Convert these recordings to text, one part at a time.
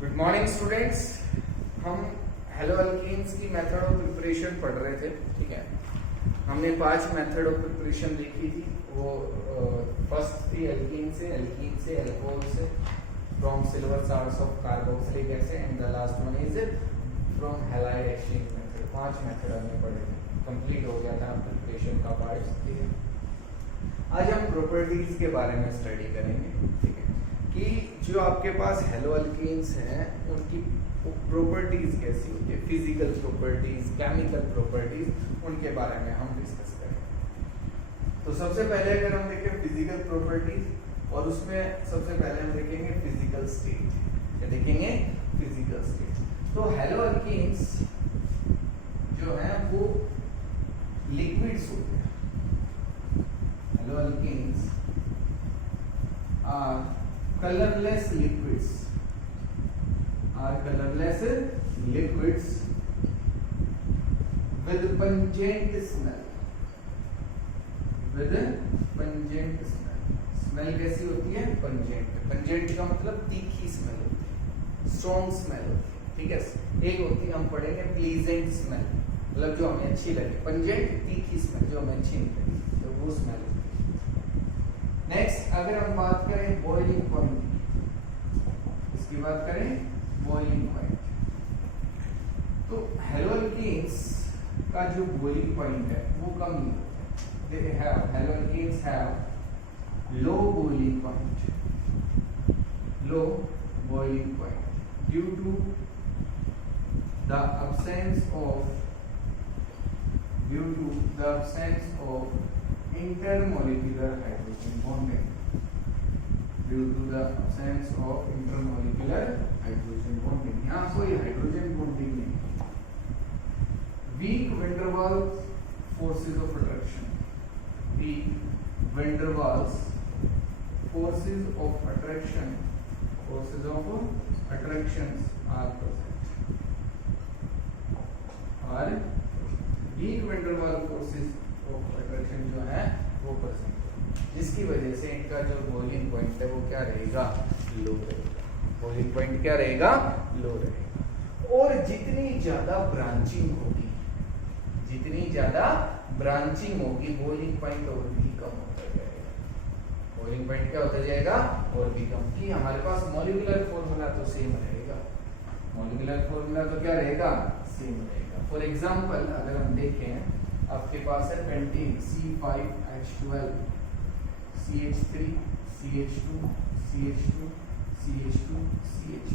Good morning students. हम hello alkenes की method of preparation पढ़ रहे थे। ठीक है, हमने 5 मेथड ऑफ प्रिपरेशन देखी थी। वो फर्स्ट थी एल्कीन से अल्कोहल से, from silver salts of carboxylic acid, and the last one is from halide exchange method. 5 method हमने पढ़े थे, कंप्लीट हो गया था प्रिपरेशन का पार्ट। ठीक है, आज हम प्रॉपर्टीज के बारे में स्टडी करेंगे। ठीक है, कि जो आपके पास हेलो अल्कीन्स हैं उनकी प्रॉपर्टीज कैसी होती है, फिजिकल प्रॉपर्टीज, केमिकल प्रॉपर्टीज, उनके बारे में हम डिस्कस करेंगे। तो सबसे पहले अगर हम देखें फिजिकल प्रॉपर्टीज, और उसमें सबसे पहले हम देखेंगे फिजिकल स्टेट। क्या देखेंगे? Physical state. तो हेलो अल्कीन्स जो है वो लिक्विड्स होते हैं। Haloalkanes are colorless liquids with pungent smell। Smell कैसी होती है? पंजेंट का मतलब तीखी स्मेल होती है, स्ट्रॉन्ग स्मेल होती है। ठीक है, एक होती है हम पढ़ेंगे प्लीजेंट स्मेल, मतलब जो हमें अच्छी लगे। पंजेंट तीखी स्मेल जो हमें अच्छी नहीं लगी, तो वो स्मेल। नेक्स्ट अगर हम बात करें बॉइलिंग पॉइंट की, इसकी बात करें बॉइलिंग पॉइंट, तो हेलो अल्कीन्स का जो बॉइलिंग पॉइंट है वो कम नहीं होता है। They have haloalkanes have low boiling point, due to the absence of intermolecular hydrogen bonding, यहाँ कोई हाइड्रोजन बॉन्डिंग नहीं। Weak van der Waals forces of attraction, are present, और weak van der Waals forces of attraction जो है वो present है, जिसकी वजह से इनका जो बॉइलिंग पॉइंट है वो क्या रहेगा? लो रहेगा। बॉइलिंग पॉइंट क्या रहेगा? लो रहेगा। और जितनी ज्यादा ब्रांचिंग होगी बॉइलिंग पॉइंट और भी कम होता जाएगा। बॉइलिंग पॉइंट क्या होता जाएगा? और भी कम। कि हमारे पास मॉलिक्यूलर फॉर्मूला तो सेम रहेगा, तो क्या रहेगा? सेम रहेगा। फॉर एग्जांपल अगर हम देखें, आपके पास है pentene C5H12 CH3 CH2 CH2 CH2 CH2,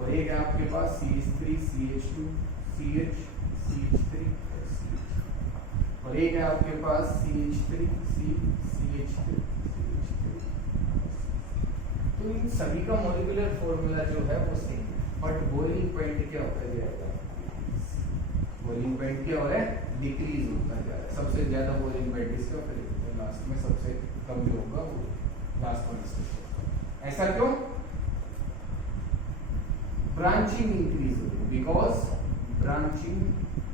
और एक है आपके पास CH3 CH2 CH CH3 और एक है आपके पास CH3 C CH3 CH3। तो इन सभी का मॉलिक्यूलर फॉर्मूला जो है वो सेम, बट बॉइलिंग पॉइंट क्या होता जाएगा? बॉइलिंग पॉइंट क्या हो रहा है? डिक्रीज होता जा रहा है। सबसे ज्यादा बॉइलिंग पॉइंट इसका, फिर लास्ट में सबसे कम जो होगा वो लास्ट वन। ऐसा क्यों? ब्रांचिंग इंक्रीज होगी, बिकॉज ब्रांचिंग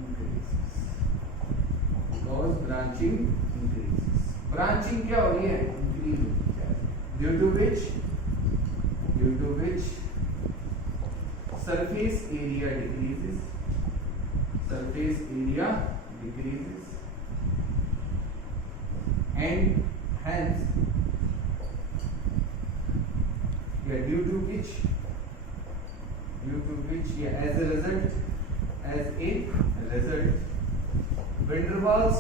इंक्रीजेस। ब्रांचिंग क्या हो रही है? इंक्रीज होती है, due to which surface area decreases, and hence due to which as a result van der Waals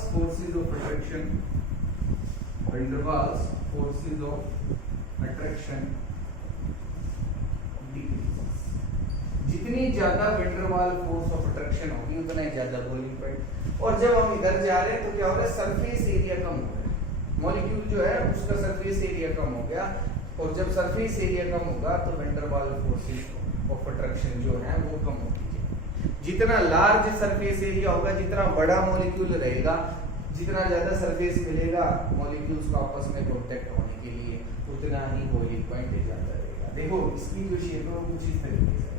forces of attraction decreases। जितनी ज्यादा वैन डर वाल फोर्स ऑफ अट्रैक्शन होगी उतना ही ज्यादा बॉइलिंग पॉइंट। और जब हम इधर जा रहे हैं तो क्या हो रहा है? सरफेस एरिया कम हो रहा है, मॉलिक्यूल जो है उसका सरफेस एरिया कम हो गया, और जब सरफेस एरिया कम होगा तो van der Waals forces of attraction जो है वो कम होगी। जितना लार्ज सरफेस एरिया होगा, जितना बड़ा मॉलिक्यूल रहेगा, जितना ज्यादा सरफेस मिलेगा मॉलिक्यूल्स को आपस में कांटेक्ट होने के लिए, उतना ही बॉइलिंग पॉइंट ज्यादा रहेगा। देखो इसकी जो शेप है वो कुछ इस तरीके से,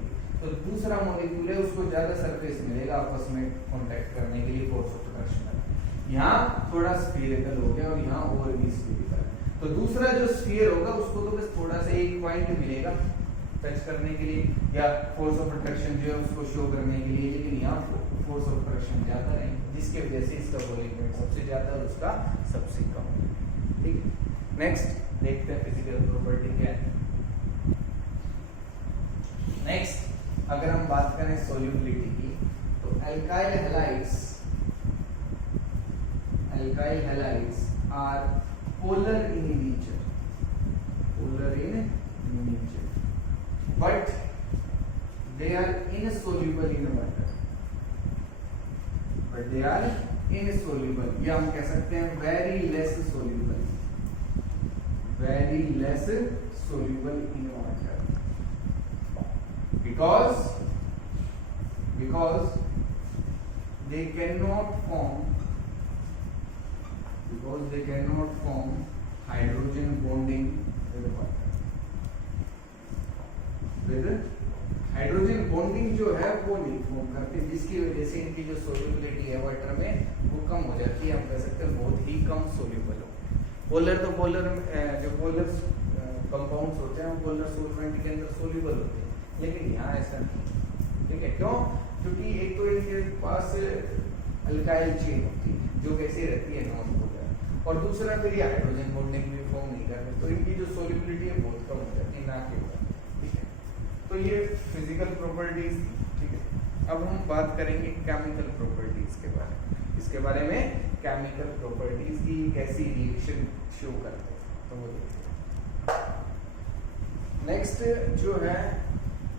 तो दूसरा मॉलिक्यूल है उसको ज्यादा सरफेस मिलेगा आपस में कांटेक्ट करने के लिए, फोर्स ऑफ अट्रैक्शन। यहाँ थोड़ा स्फीरिकल हो गया और यहाँ और भी स्फीरिकल। तो दूसरा जो स्फीयर होगा उसको तो बस थोड़ा सा एक पॉइंट मिलेगा टच करने के लिए, या फोर्स ऑफ अट्रैक्शन जो है उसको शो करने के लिए, लेकिन यहाँ फोर्स ऑफ अट्रैक्शन ज्यादा है, जिसके वजह से इसका बॉइलिंग पॉइंट सबसे ज्यादा और उसका सबसे कम। ठीक है, नेक्स्ट देखते हैं फिजिकल प्रॉपर्टी क्या है। नेक्स्ट अगर हम बात करें सोल्यूबिलिटी की, तो alkyl halides are polar in nature, but they are insoluble in water, या हम कह सकते हैं very less soluble in water, because they cannot form hydrogen bonding with water। Hydrogen bonding जो है वो नहीं फॉर्म करते, जिसकी वजह से इनकी जो सोल्यूबिलिटी है वाटर में वो कम हो जाती है, हम कह सकते हैं बहुत ही कम सोल्यूबल हो। पोलर जो पोलर कंपाउंड्स होते हैं वो पोलर सॉल्वेंट के अंदर सोल्यूबल होते हैं, लेकिन यहाँ ऐसा नहीं। ठीक है, क्यों? क्योंकि एक तो इनके पास अल्काइल चेन होती है जो कैसी रहती है, नॉन पोलर, और दूसरा फिर ये हाइड्रोजन बॉन्डिंग भी फॉर्म नहीं करते, तो इनकी जो सोल्यूबिलिटी है बहुत कम हो जाती है, ना के ऊपर। तो ये फिजिकल प्रॉपर्टीज। ठीक है, अब हम बात करेंगे केमिकल प्रॉपर्टीज के बारे में। इसके बारे में केमिकल प्रॉपर्टीज की कैसी रिएक्शन शो करते हैं, तो वो देखते हैं। नेक्स्ट जो है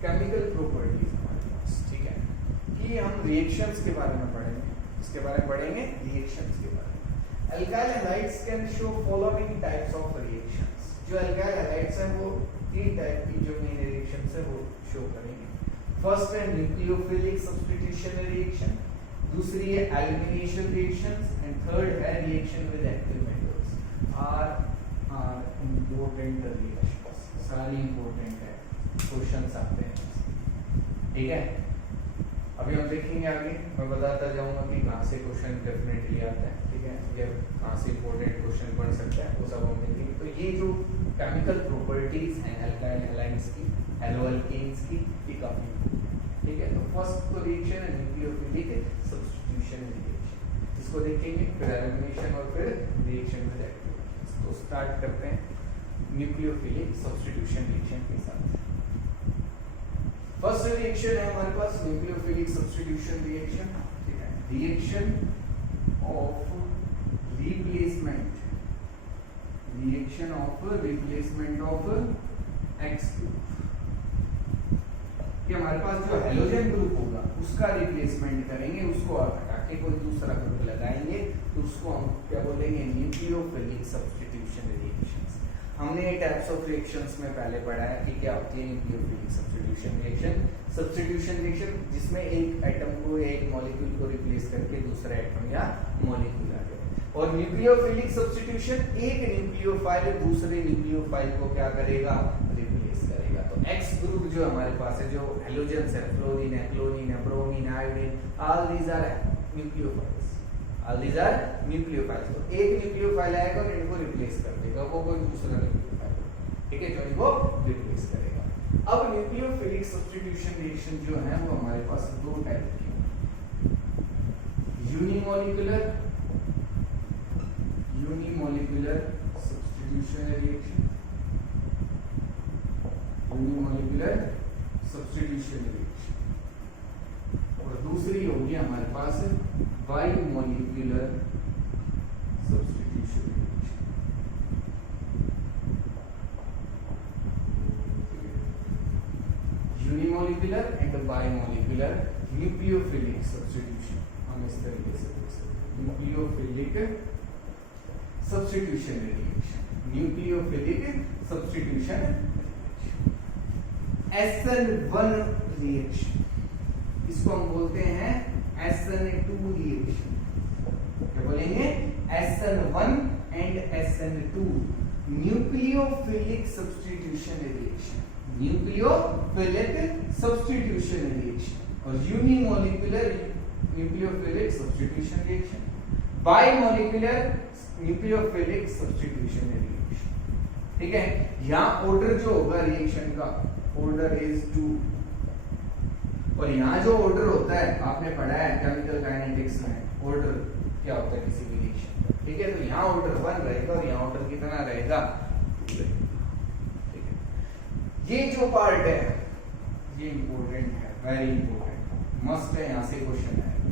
केमिकल प्रॉपर्टीज हमारे पास, ठीक है, कि हम रिएक्शंस के बारे में पढ़ेंगे, इसके बारे में पढ़ेंगे रिएक्शंस के बारे में। Alkyl halides can show following types of reactions. जो अल्काइल हैलाइड्स हैं वो तीन टाइप की जो मेन रिएक्शंस है वो शो करेंगे। फर्स्ट है न्यूक्लियोफिलिक सब्स्टिट्यूशन रिएक्शन, दूसरी है एलिमिनेशन रिएक्शंस, एंड थर्ड है reaction with active metals. Are important reactions, सारी इंपॉर्टेंट है, क्वेश्चंस आते हैं। ठीक है, अभी हम देखेंगे आगे, मैं बताता जाऊंगा कि कहाँ से क्वेश्चन डेफिनेटली आता है। ठीक है, या कहाँ से इंपॉर्टेंट क्वेश्चन पढ़ सकते हैं, वो सब हम देखेंगे। तो ये जो केमिकल प्रॉपर्टीज हैं अल्काइल हैलाइड्स की, हैलोअल्केन्स की, ये काफी इंपॉर्टेंट। ठीक है, तो फर्स्ट तो रिएक्शन है न्यूक्लियोफिलिक सब्स्टिट्यूशन रिएक्शन, जिसको देखेंगे, फिर एलिमिनेशन और फिर रिएक्शन विद एक्टिव मेटल्स। तो स्टार्ट करते हैं न्यूक्लियोफिलिक सब्स्टिट्यूशन रिएक्शन के साथ। फर्स्ट रिएक्शन है हमारे पास न्यूक्लियोफिलिक सब्स्टिट्यूशन रिएक्शन। ठीक है, reaction of replacement of X group, कि हमारे पास जो हैलोजन ग्रुप होगा उसका रिप्लेसमेंट करेंगे, उसको हटा के कोई दूसरा ग्रुप लगाएंगे, तो उसको हम क्या बोलेंगे, न्यूक्लियोफिलिक सब्स्टिट्यूशन रिएक्शंस। हमने टाइप्स ऑफ रिएक्शंस में पहले पढ़ा है कि क्या होती है nucleophilic substitution reaction. Substitution reaction जिसमें एक एटम को, एक मॉलिक्यूल को रिप्लेस करके दूसरा एटम या मॉलिक्यूल आ जाए। और न्यूक्लियोफिलिक सब्स्टिट्यूशन, एक न्यूक्लियोफाइल दूसरे न्यूक्लियोफाइल को क्या करेगा, रिप्लेस करेगा। तो X ग्रुप जो हमारे पास है, जो हैलोजेंस है, फ्लोरीन है, क्लोरीन है, bromine, iodine, all these are nucleophiles, तो एक न्यूक्लियोफाइल आएगा और इनको रिप्लेस कर देगा, वो कोई दूसरा न्यूक्लियोफाइल, ठीक है, जो इनको रिप्लेस करेगा। अब न्यूक्लियोफिलिक सब्स्टिट्यूशन रिएक्शन जो है वो हमारे पास दो टाइप की है, यूनिमोलिकुलर सब्स्टिट्यूशन रिएक्शन, और दूसरी होगी हमारे पास bimolecular substitution reaction. Unimolecular and bimolecular nucleophilic substitution, हम इस तरीके से देख सकते हैं, nucleophilic substitution reaction, nucleophilic substitution reaction. SN1 reaction, इसको हम बोलते हैं SN2 रिएक्शन। क्या बोलेंगे, SN1 and SN2 nucleophilic substitution reaction, nucleophilic substitution reaction. और unimolecular nucleophilic substitution reaction, bimolecular nucleophilic substitution reaction. ठीक है, यहां ऑर्डर जो होगा रिएक्शन का ऑर्डर इज 2। और यहाँ जो ऑर्डर होता है आपने पढ़ा है केमिकल काइनेटिक्स में, ऑर्डर क्या होता है किसी भी रिएक्शन का, ठीक है। तो यहाँ ऑर्डर 1 रहेगा और यहाँ ऑर्डर कितना रहेगा 2 रहेगा, ठीक है। ये जो पार्ट है ये इंपॉर्टेंट है, वेरी इंपॉर्टेंट, मस्ट है, यहाँ से क्वेश्चन आएगा,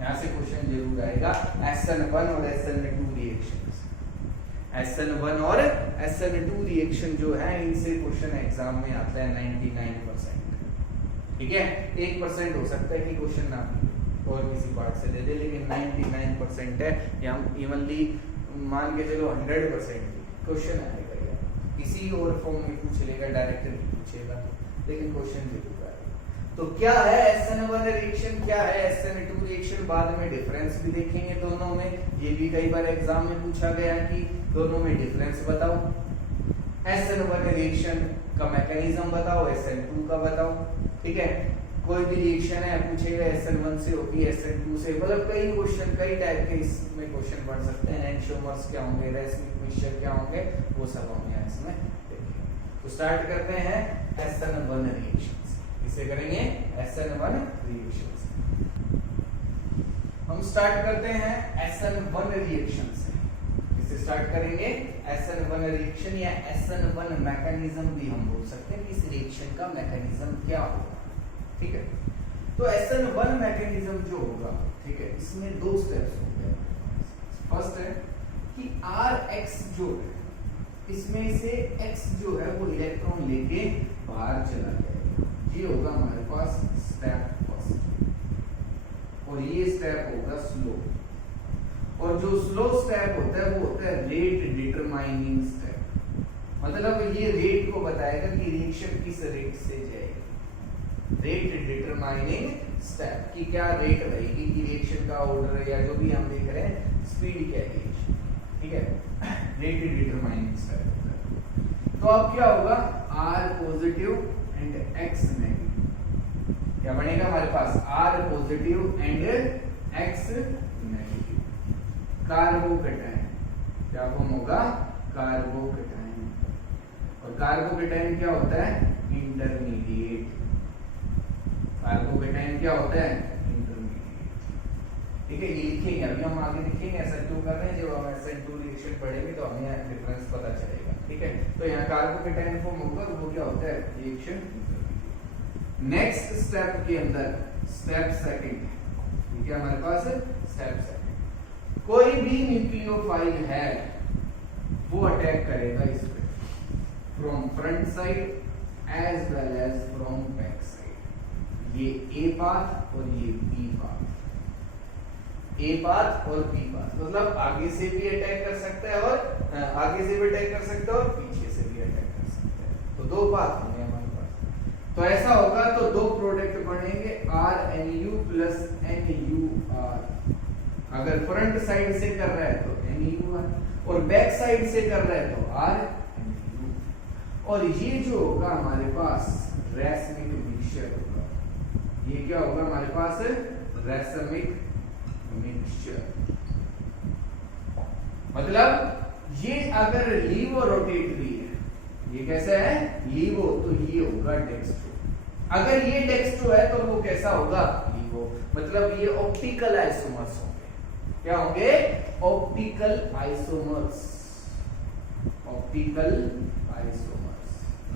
यहाँ से क्वेश्चन जरूर आएगा। SN1 और SN2 रिएक्शन, SN1 और SN2 रिएक्शन जो है इनसे क्वेश्चन एग्जाम में आता है 99%, ठीक है। 1% हो सकता है कि क्वेश्चन ना और किसी पार्ट से दे दे, लेकिन 99% है, या इवनली मान के चलो 100% क्वेश्चन आएगा, या किसी और फॉर्म में पूछ लेगा, डायरेक्ट भी पूछेगा, लेकिन क्वेश्चन जरूर आएगा। तो क्या है SN1 रिएक्शन, क्या है SN2 रिएक्शन, बाद में डिफरेंस भी देखेंगे दोनों में। ये भी कई बार एग्जाम में पूछा गया कि दोनों में डिफरेंस बताओ, SN1 रिएक्शन का मैकेनिज्म बताओ, SN2 का बताओ, ठीक है। कोई भी रिएक्शन है पूछेगा SN1 से होगी, SN2 से, मतलब कई क्वेश्चन, कई टाइप के इसमें क्वेश्चन पढ़ सकते हैं। एंशोमर्स क्या होंगे, रेसमिक मिक्सचर क्या होंगे, वो सब हम यहाँ इसमें देखेंगे। तो स्टार्ट करते हैं SN1 रिएक्शन, इसे करेंगे SN1 रिएक्शन। हम स्टार्ट करते हैं SN1 रिएक्शन से, इसे स्टार्ट करेंगे SN1 रिएक्शन, या SN1 मैकेनिज्म भी हम बोल सकते हैं कि इस रिएक्शन का मैकेनिज्म क्या होगा, ठीक है। तो SN1 मैकेनिज्म जो होगा, ठीक है, इसमें 2 स्टेप्स होंगे। फर्स्ट है कि Rx जो है, इसमें से X जो है वो इलेक्ट्रॉन लेके बाहर चला जाएगा, ये होगा हमारे पास स्टेप फर्स्ट, और ये स्टेप होगा स्लो। और जो स्लो स्टेप होता है वो होता है रेट डिटरमाइनिंग स्टेप, मतलब ये रेट को बताएगा कि रिएक्शन किस रेट से जाएगी, रेट डिटरमाइनिंग स्टेप की क्या रेट रहेगी कि रिएक्शन का ऑर्डर या जो भी हम देख रहे हैं स्पीड क्या है रिएक्शन, ठीक है, रेट डिटरमाइनिंग स्टेप। तो अब क्या होगा, R positive and X negative, क्या बनेगा हमारे पास R positive and X negative, carbocation, क्या फॉर्म होगा कार्बोकेटाइन। और कार्बोकेटाइन क्या होता है, इंटरमीडिएट, कार्बोकेटाइन क्या होता है, इंटरमीडिएट, ठीक है। ये लिखेंगे, अभी हम आगे लिखेंगे ऐसा क्यों कर रहे हैं, जब हम SN2 रिएक्शन पढ़ेंगे तो हमें डिफरेंस पता चलेगा, ठीक है। तो यहाँ कार्बोकेटाइन फॉर्म होगा, वो क्या होता है, रिएक्शन इंटरमीडिएट। नेक्स्ट स्टेप के अंदर स्टेप सेकंड, ठीक है, हमारे पास स्टेप सेकंड, कोई भी न्यूक्लियोफाइल है वो अटैक करेगा इस पे from front side as well as from back side. ये A पाथ और ये B पाथ, A पाथ और B पाथ, मतलब आगे से भी अटैक कर सकता है और आगे से भी अटैक कर सकता है और पीछे से भी अटैक कर सकता है। तो 2 पाथ होंगे हमारे पास। तो ऐसा होगा तो 2 प्रोडक्ट बनेंगे RNU प्लस NUR। अगर फ्रंट साइड से कर रहा है तो NUR, और बैक साइड से कर रहा है तो RNU। और ये जो होगा हमारे पास रेसमिक मिक्सचर होगा, ये क्या होगा हमारे पास, रेसमिक मिक्सचर। मतलब ये अगर लीवो रोटेटरी है, ये कैसा है लीवो, तो ये होगा डेक्स्ट्रो। अगर ये डेक्स्ट्रो है तो वो कैसा होगा, लीवो। मतलब ये ऑप्टिकल आइसोमर्स होंगे, क्या होंगे, ऑप्टिकल आइसोमर्स, ऑप्टिकल आइसोमर्स।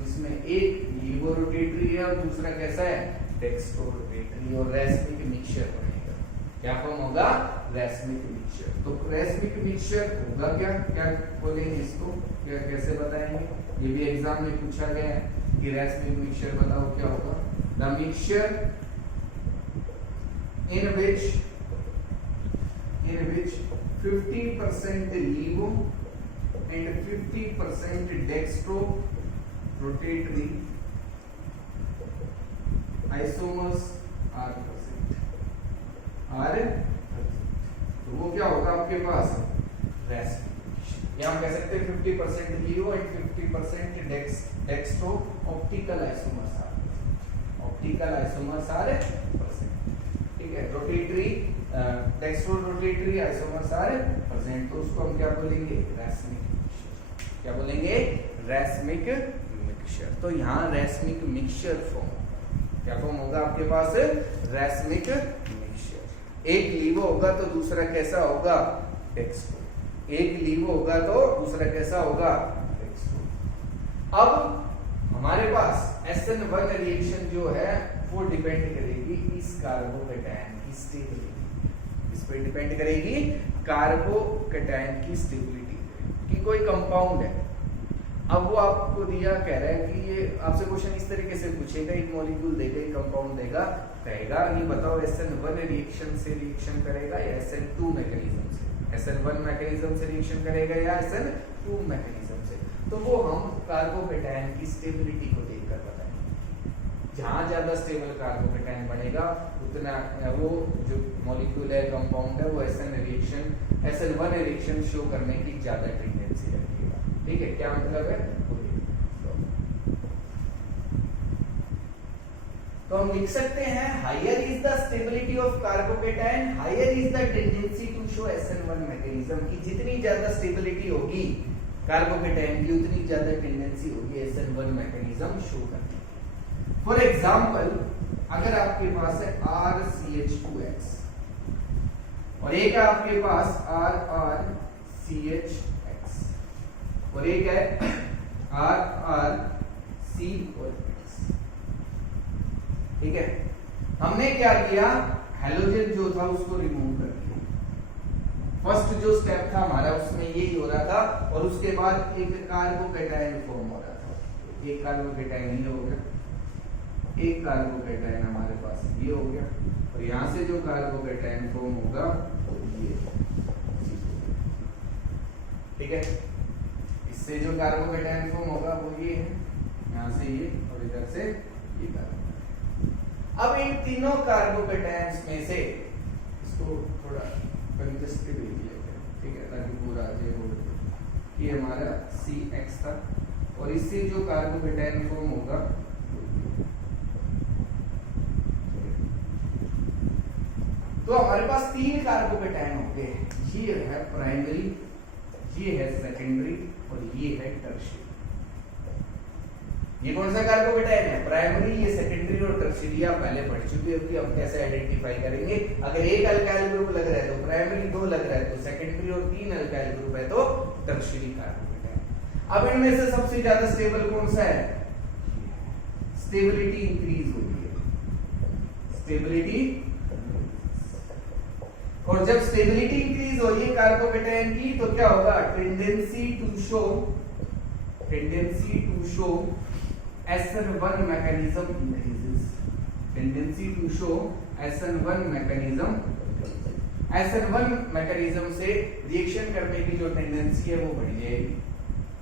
इसमें एक लीवो रोटेटरी है और दूसरा कैसा है, डेक्स्ट्रो रोटेटरी, और रेसमिक मिक्सचर बनेगा। क्या फॉर्म होगा, रेसमिक मिक्सचर। तो रेसमिक मिक्सचर होगा क्या, क्या बोलेंगे इसको, क्या कैसे बताएंगे, ये भी एग्जाम में पूछा गया है कि रेसमिक मिक्सचर बताओ क्या होगा। The mixture in which 50% levo and 50% dextro rotatory isomers are present, तो वो क्या होगा आपके पास, रेसमिक। या हम कह सकते हैं 50% laevo and 50% dextro optical isomers are present, optical isomers are present, ठीक है। Rotatory dextro rotatory isomers are present, तो उसको हम क्या बोलेंगे, रेसमिक मिक्सचर। क्या बोलेंगे, रेसमिक मिक्सचर। मिक्सचर। तो यहाँ रैसमिक मिक्सचर फॉर्म होगा। क्या फॉर्म होगा आपके पास? रैसमिक मिक्सचर। एक लीवो होगा तो दूसरा कैसा होगा? X2। एक लीवो होगा तो दूसरा कैसा होगा? X2। अब हमारे पास SN1 रिएक्शन जो है वो डिपेंड करेगी इस कार्बोकैटायन की स्टेबिलिटी। इस पे डिपेंड करेगी कार्बोकैटायन की स्टेबिलिटी कि कोई कंपाउंड है। अब वो आपको दिया कह रहा है कि ये आपसे क्वेश्चन इस तरीके से पूछेगा, एक मॉलिक्यूल देगा, एक कंपाउंड देगा, कहेगा ये बताओ SN1 रिएक्शन से रिएक्शन करेगा या SN2 मैकेनिज्म से? SN1 मैकेनिज्म से रिएक्शन करेगा या SN2 मैकेनिज्म से? तो वो हम कार्बोकैटायन की स्टेबिलिटी को देखकर बताएंगे। जहां ज्यादा स्टेबल कार्बोकैटायन बनेगा उतना वो जो मॉलिक्यूल है, कंपाउंड है, वो SN1 रिएक्शन शो करने की ज्यादा टेंडेंसी रखेगा। ठीक है, क्या मतलब है? तो हम लिख सकते हैं higher is the stability of carbocation, higher is the tendency to show SN1 mechanism. की जितनी ज्यादा स्टेबिलिटी होगी कार्बोकैटायन की उतनी ज्यादा टेंडेंसी होगी SN1 मैकेनिज्म शो करने की। फॉर एग्जांपल अगर आपके पास है RCH2X और एक है आपके पास RRCHX और एक है RRCOX। ठीक है, हमने क्या किया? हेलोजन जो था उसको रिमूव कर दिया। फर्स्ट जो स्टेप था हमारा उसमें यही हो रहा था और उसके बाद एक कार्बोकैटायन फॉर्म हो रहा था। एक कार्बोकैटायन ये हो गया, एक कार्बोकैटायन हमारे पास ये हो गया और यहां से जो कार्बोकैटायन फॉर्म होगा वो ये। ठीक है, इससे जो कार्बोकैटायन फॉर्म होगा वो ये है, यहां से ये और इधर से ये कार्बोकैटायन। अब इन तीनों कार्बोकैटायंस में से इसको थोड़ा कंजस्टिव लिख लेते हैं। ठीक है, ताकि पूरा ये हो। ये हमारा CX था और इससे जो कार्बोकैटायन फॉर्म होगा तो हमारे पास तीन कार्बोकैटायन होते हैं। ये है प्राइमरी, ये है सेकेंडरी और ये है टर्शियरी। ये कौन सा कार्बोकैटायन है? प्राइमरी, ये सेकेंडरी और टर्शियरी आप पहले पढ़ चुके हो कि हम कैसे आइडेंटिफाई करेंगे। अगर एक अल्काइल ग्रुप लग रहा है तो प्राइमरी, दो लग रहा है तो सेकेंडरी और तीन अल्काइल ग्रुप है तो टर्शियरी कार्बोकैटायन। अब इनमें से सबसे ज्यादा स्टेबल कौन सा है? स्टेबिलिटी इंक्रीज होती है, स्टेबिलिटी। और जब स्टेबिलिटी इंक्रीज हो रही है कार्बोकैटायन की तो क्या होगा? Tendency to show SN1 mechanism increases. Tendency to show SN1 mechanism. SN1 mechanism से रिएक्शन करने की जो टेंडेंसी है वो बढ़ जाएगी।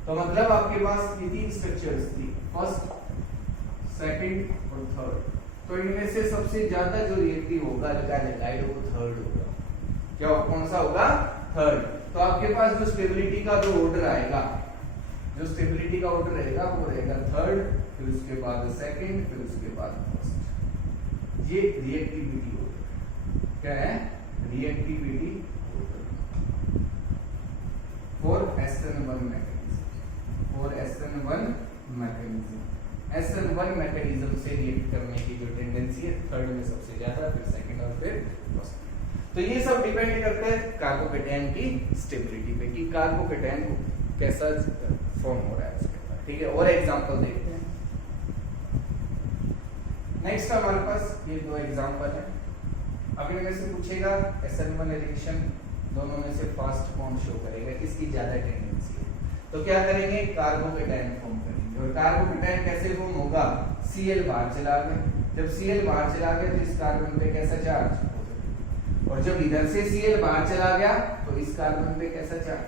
तो मतलब आपके पास ये तीन स्ट्रक्चर्स थी, फर्स्ट, सेकंड और थर्ड। तो इनमें से सबसे ज्यादा जो रिएक्टिव होगा अल्काइल वो थर्ड होगा। क्या कौन सा होगा? थर्ड। तो आपके पास जो स्टेबिलिटी का जो ऑर्डर आएगा, जो स्टेबिलिटी का ऑर्डर रहेगा वो रहेगा थर्ड, फिर उसके बाद सेकंड, फिर उसके बाद फर्स्ट। ये रिएक्टिविटी ऑर्डर क्या है? Reactivity order for SN1 mechanism, for SN1 mechanism. SN1 mechanism से रिएक्ट करने की जो टेंडेंसी है थर्ड में सबसे ज्यादा, फिर सेकंड और फिर फर्स्ट। तो ये सब डिपेंड करता है कार्बोकैटायन की स्टेबिलिटी पे कि कार्बोकैटायन कैसा फॉर्म हो रहा है उसके बाद। ठीक है, और एग्जांपल देखते हैं। नेक्स्ट हमारे पास ये दो एग्जांपल है। अब इनमें से पूछेगा SN1 रिएक्शन दोनों में से फास्ट कौन शो करेगा, किसकी ज्यादा टेंडेंसी है। तो क्या करेंगे? कार्बोकैटायन फॉर्म करेंगे। और कार्बोकैटायन कैसे फॉर्म होगा? Cl बाहर चला गया। जब Cl बाहर चला गया तो इस कार्बन पे कैसा चार्ज? और जब इधर से Cl बाहर चला गया तो इस कार्बन पे कैसा चार्ज?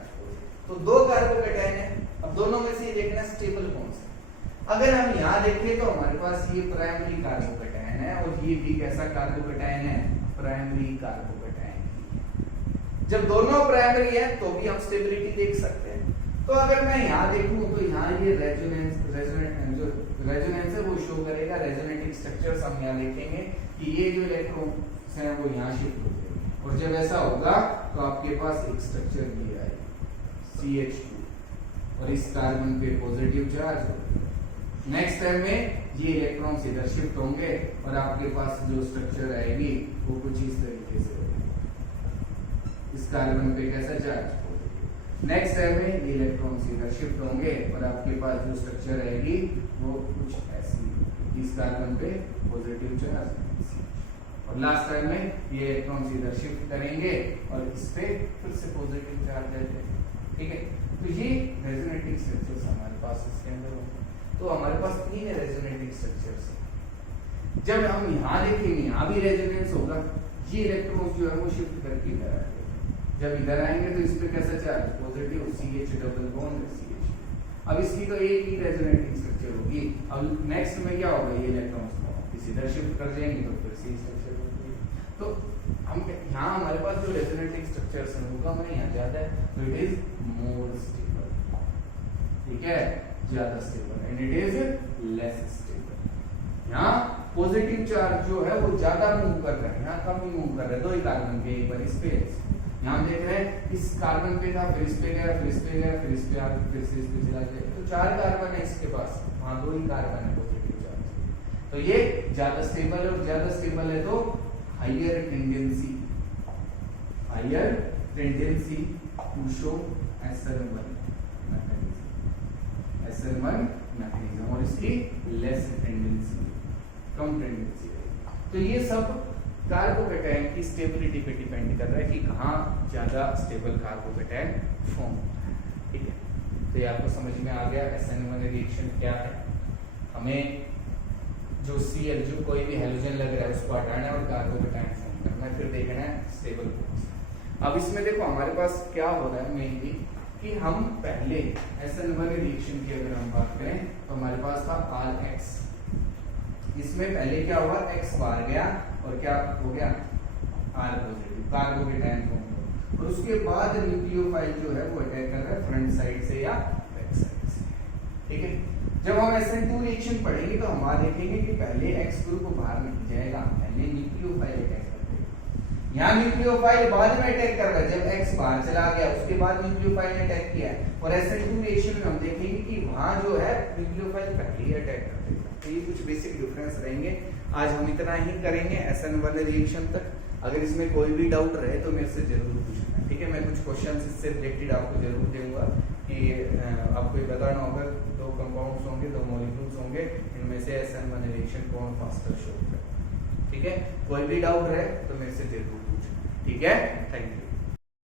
तो दो कार्बोकैटायन है। अब दोनों में से ये देखना स्टेबल कौन सा। अगर हम यहाँ देखें तो हमारे पास ये प्राइमरी कार्बोकैटायन है और ये भी कैसा कार्बोकैटायन है? Primary carbocation. जब दोनों प्राइमरी है तो भी हम स्टेबिलिटी देख सकते हैं। तो अगर मैं यहाँ देखूं तो यहाँ ये रेजोनेंस है वो शो करेगा। रेजोनेटिंग स्ट्रक्चर्स हम यहाँ देखेंगे कि ये जो इलेक्ट्रॉन्स हैं वो यहाँ शिफ्ट हो जाएंगे और जब ऐसा होगा तो आपके पास एक स्ट्रक्चर ये आएगा CH2 और इस कार्बन पे पॉजिटिव चार्ज होगा, नेक्स्ट स्टेप में ये इलेक्ट्रॉन्स इधर शिफ्ट होंगे और आपके पास जो स्ट्रक्चर आएगी वो कुछ इस तरीके से होगी। इस कार्बन पे कैसा चार्ज पॉजिटिव। नेक्स्ट स्टेप में ये इलेक्ट्रॉन्स इधर शिफ्ट होंगे और आपके पास जो स्ट्रक्चर आएगी वो कुछ ऐसी, इस कार्बन पे पॉजिटिव चार्ज, और लास्ट टाइम में ये इलेक्ट्रॉन्स इधर शिफ्ट करेंगे और इस पे फिर से पॉजिटिव चार्ज देते हैं। ठीक है, तो ये रेजोनेटिंग स्ट्रक्चर्स हमारे पास इसके अंदर होंगे। तो हमारे पास 3 रेजोनेटिंग स्ट्रक्चर्स हैं। जब हम यहाँ देखेंगे यहाँ भी रेजोनेंस होगा, ये इलेक्ट्रॉन्स जो है वो शिफ्ट करके इधर आएंगे। जब इधर आएंगे तो इस पे कैसा charge positive, CH double bond CH। अब इसकी तो एक ही रेजोनेटिंग स्ट्रक्चर होगी। अब नेक्स्ट में क्या होगा, ये इलेक्ट्रॉन्स इधर शिफ्ट कर जाएंगे तो फिर से स्ट्रक्चर होगी। तो हम यहाँ हमारे पास जो रेजोनेटिंग स्ट्रक्चर्स हैं वो कम है, यहाँ ज्यादा है, तो इट इज मोर स्टेबल। ठीक है, ज्यादा stable, and it is less stable. यहाँ पॉजिटिव चार्ज जो है वो ज्यादा मूव कर रहा है, यहाँ कम ही मूव कर रहा है। 2 ही कार्बन के एक बार इस पे, यहाँ देख रहे हैं इस कार्बन पे था, फिर इस पे गया, फिर इस पे गया, फिर इस पे आ, फिर से इस पे चला गया। तो 4 कार्बन है इसके पास, वहाँ 2 ही कार्बन है पॉजिटिव चार्ज। तो ये ज्यादा स्टेबल है, और ज्यादा स्टेबल है तो higher tendency to show SN1 mechanism, और इसकी लेस टेंडेंसी, कम टेंडेंसी है। तो ये सब कार्बोकेटायन की स्टेबिलिटी पे डिपेंड कर रहा है कि कहाँ ज्यादा स्टेबल कार्बोकेटायन फॉर्म होता है। ठीक है, तो ये आपको समझ में आ गया SN1 रिएक्शन क्या है। हमें जो Cl जो कोई भी हैलोजन लग रहा है उसको हटाना है और कार्बोकेटायन फॉर्म करना है, फिर देखना है स्टेबल फॉर्म। अब इसमें देखो हमारे पास क्या हो रहा है मेनली कि हम पहले SN1 रिएक्शन की अगर हम बात करें तो हमारे पास था Rx। इसमें पहले क्या हुआ, X बाहर गया और क्या हो गया, R पॉजिटिव, कार्बोकेटायन फॉर्म हुआ। और उसके बाद न्यूक्लियोफाइल जो है वो अटैक कर रहा है फ्रंट साइड से या बैक साइड से। ठीक है, जब हम SN2 रिएक्शन पढ़ेंगे तो हम वहां देखेंगे कि पहले X ग्रुप बाहर निकल जाएगा, पहले न्यूक्लियोफाइल अटैक करते हैं। यहाँ न्यूक्लियोफाइल बाद में अटैक कर रहा है, जब X बाहर चला गया उसके बाद न्यूक्लियोफाइल ने अटैक किया है। और SN2 रिएक्शन में हम देखेंगे कि वहां जो है न्यूक्लियोफाइल पहले ही अटैक करते हैं। तो ये कुछ बेसिक डिफरेंस रहेंगे। आज हम इतना ही करेंगे SN1 रिएक्शन तक। अगर इसमें कोई भी डाउट रहे तो मेरे से जरूर पूछना। ठीक है, मैं कुछ क्वेश्चंस इससे रिलेटेड आपको जरूर दूंगा कि आपको ये बताना होगा 2 कंपाउंड्स होंगे, 2 मॉलिक्यूल्स होंगे, इनमें से SN1 रिएक्शन कौन फास्टर शो करेगा। ठीक है, कोई भी डाउट रहे तो मेरे से जरूर पूछना। ठीक है, थैंक यू।